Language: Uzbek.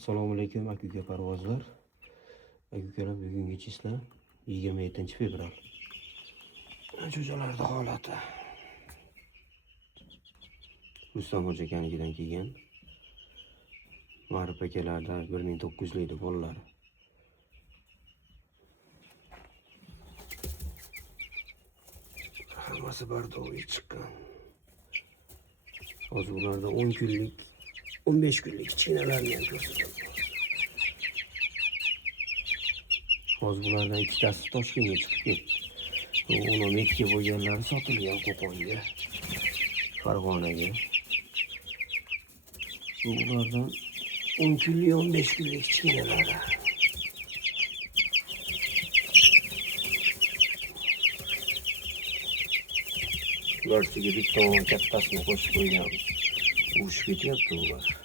Assalomu alaykum aka parvozlar. Aka bugungi chislar 27-fevral. Jo'jalarda holati. Rustam Hoca akanikidan kelgan. Ma'rif akalarda 1900 lik bolalar. Hammasi bardoviy chiqqan. Hozir ularda 10 kunlik, 15 kunlik kichkinalarni ham ko'rsataman. Hozir bulardan ikkitasi Toshkentga chiqib ketdi. Uni Mekka bo'lganlari sotilgan Qo'qonga, Farg'onaga. Ulardan 10 kunlik, 15 kunlik kichkinalari. Ularchiga bitta kattasini qo'shib qo'yganmiz. Urushib ketyapti ular.